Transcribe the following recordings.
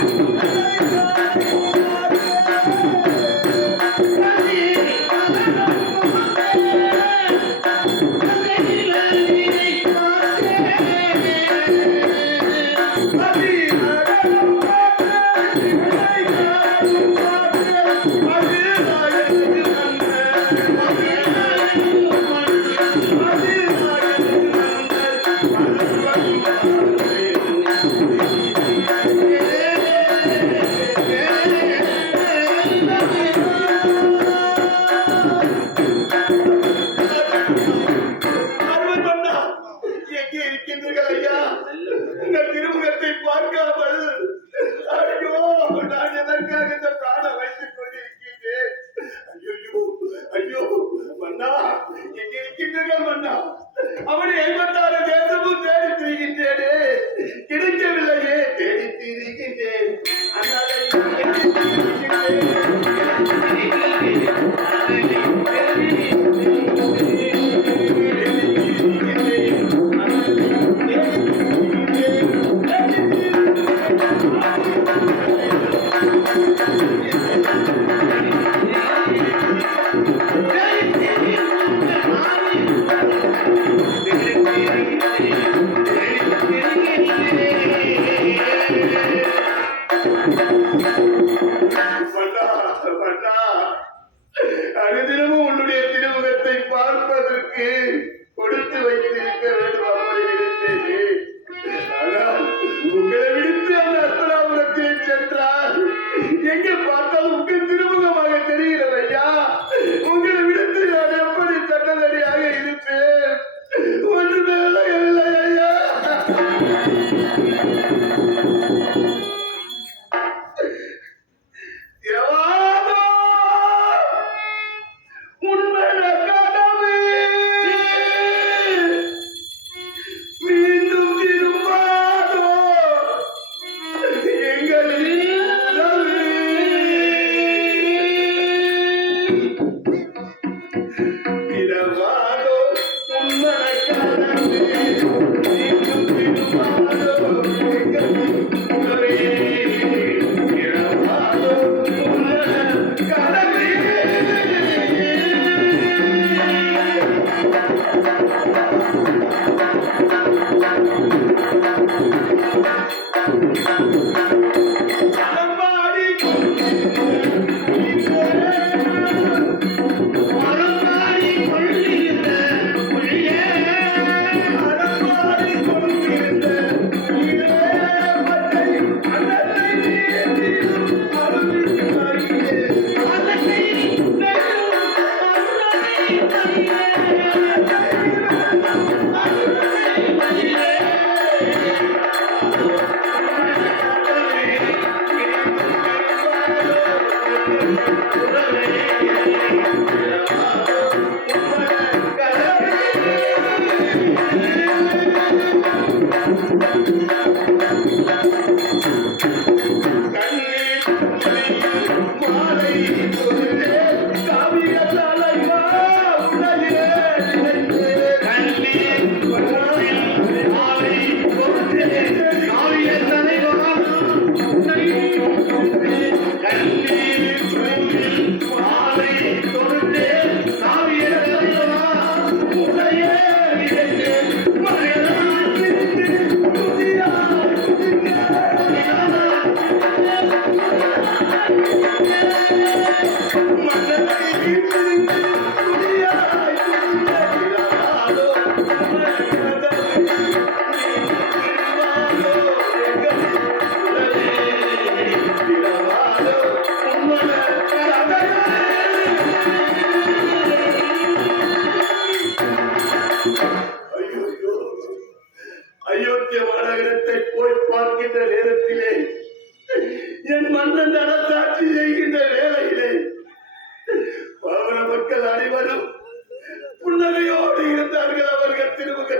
Thank you.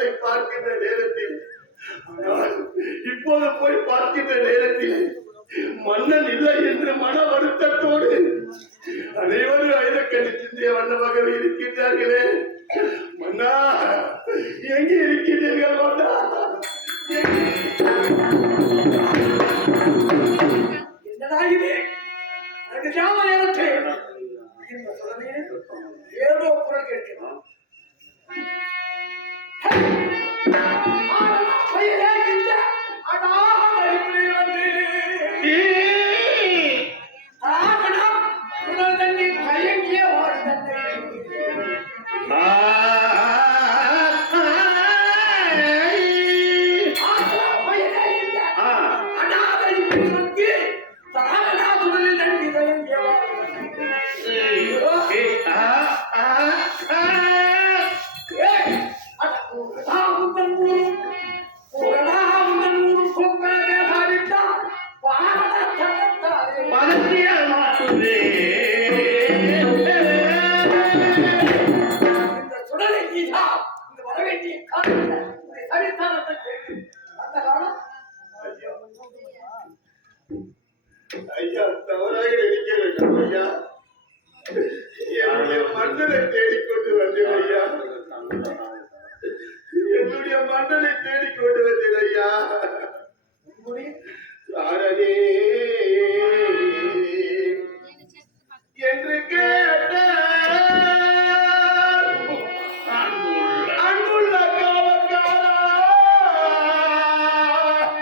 உலகத்தை பார்க்கின்ற நேரத்தில் இப்போது போய் பார்க்கின்ற நேரத்தில் மன்னன் இல்லை என்று மன வருத்தத்தோடு அனைவரும் ஐதக்கண்ணி சிந்திய வண்ணமாகவே இருக்கின்றார்களே. மன்னா எங்கே இருக்கின்றீர்கள் மன்னா? ஏதோ குரல் கேட்கிறோம். Hey!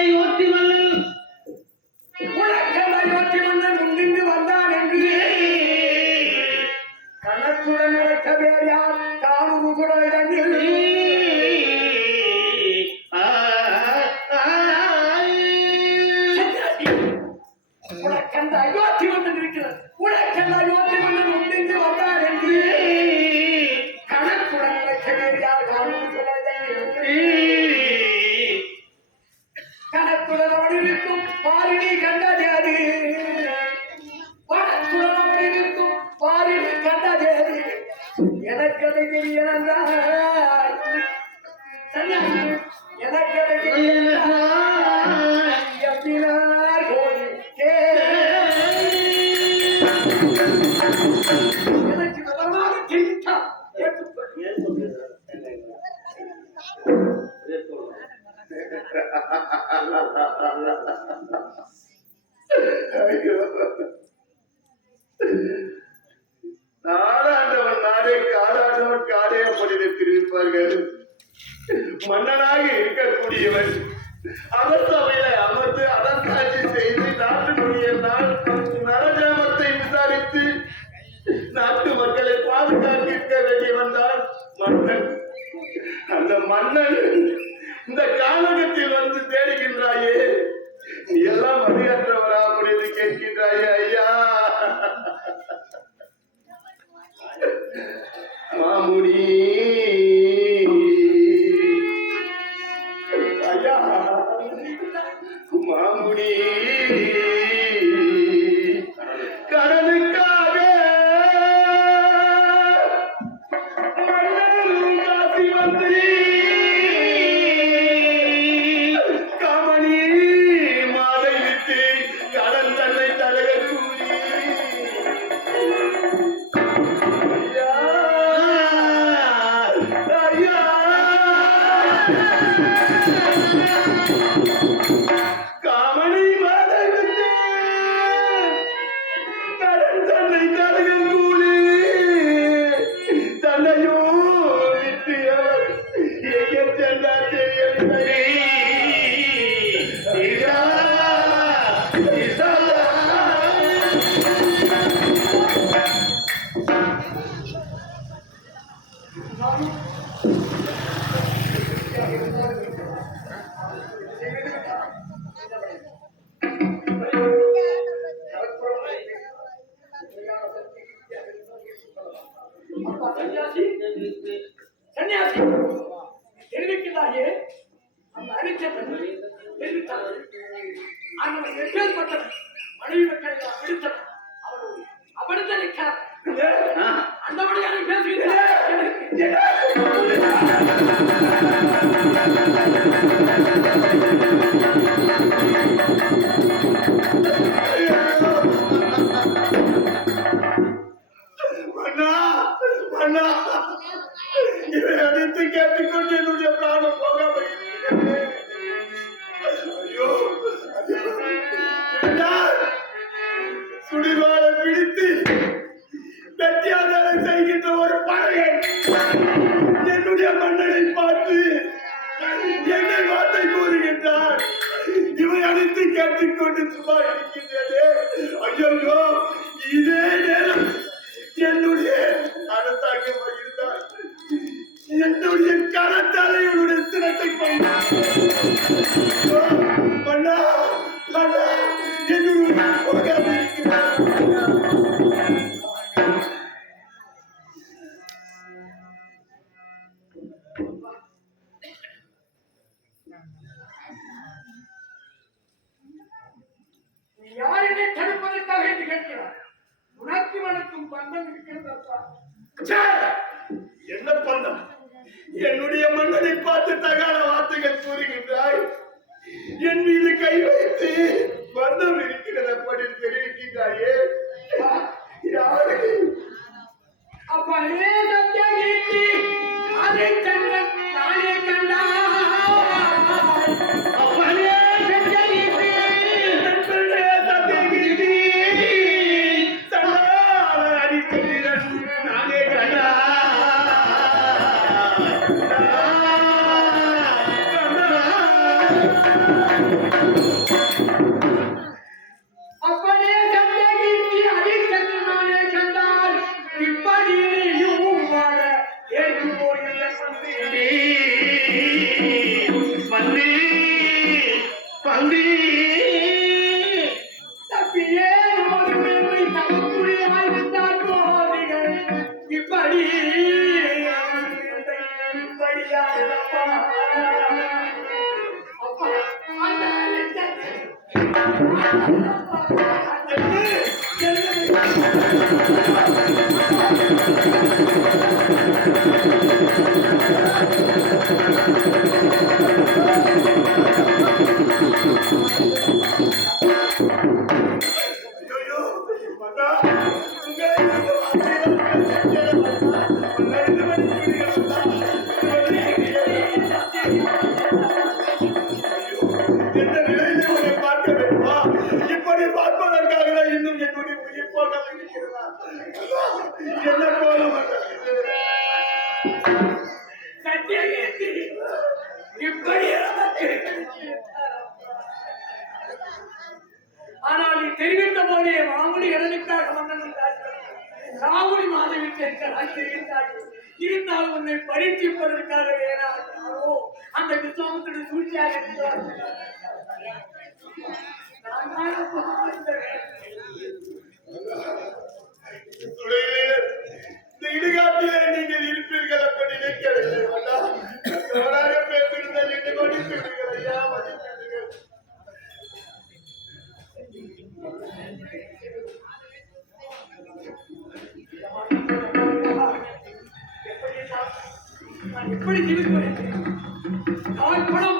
এই எனக்கு அதை சன்னியாசி, காடே மன்னனாக இருக்கக்கூடியவன் அரசவையில அமர்ந்து அரசாட்சி செய்து நாட்டினுடைய நாள் நரஜாமத்தை விசாரித்து நாட்டு மக்களை பாதுகாக்க வேண்டியவன் தான் மன்னன். அந்த மன்னன் இந்த காலகத்தில் வந்து தேடுகின்றாயே நீ எல்லாம் மதியற்றவரா அப்படின்னு கேட்கின்றாயே ஐயா. 마무리. 그 마무리. சன்னியாசி தெரிவிக்கிறாயே அந்த அழிச்ச பெண்கள் தெரிவித்தார்கள். அந்த எப்பேற்பட்ட மனைவி மக்கள் விடுத்தவர் Andy! இருந்தால் உன்னை பரீட்சிப்பதற்காக யாரோ அந்த விஸ்வாமத்துடைய சூழ்ச்சியாக இருக்கிறார் இந்த இடுகாட்டிலே எப்படி திரும்ப நான் பணம்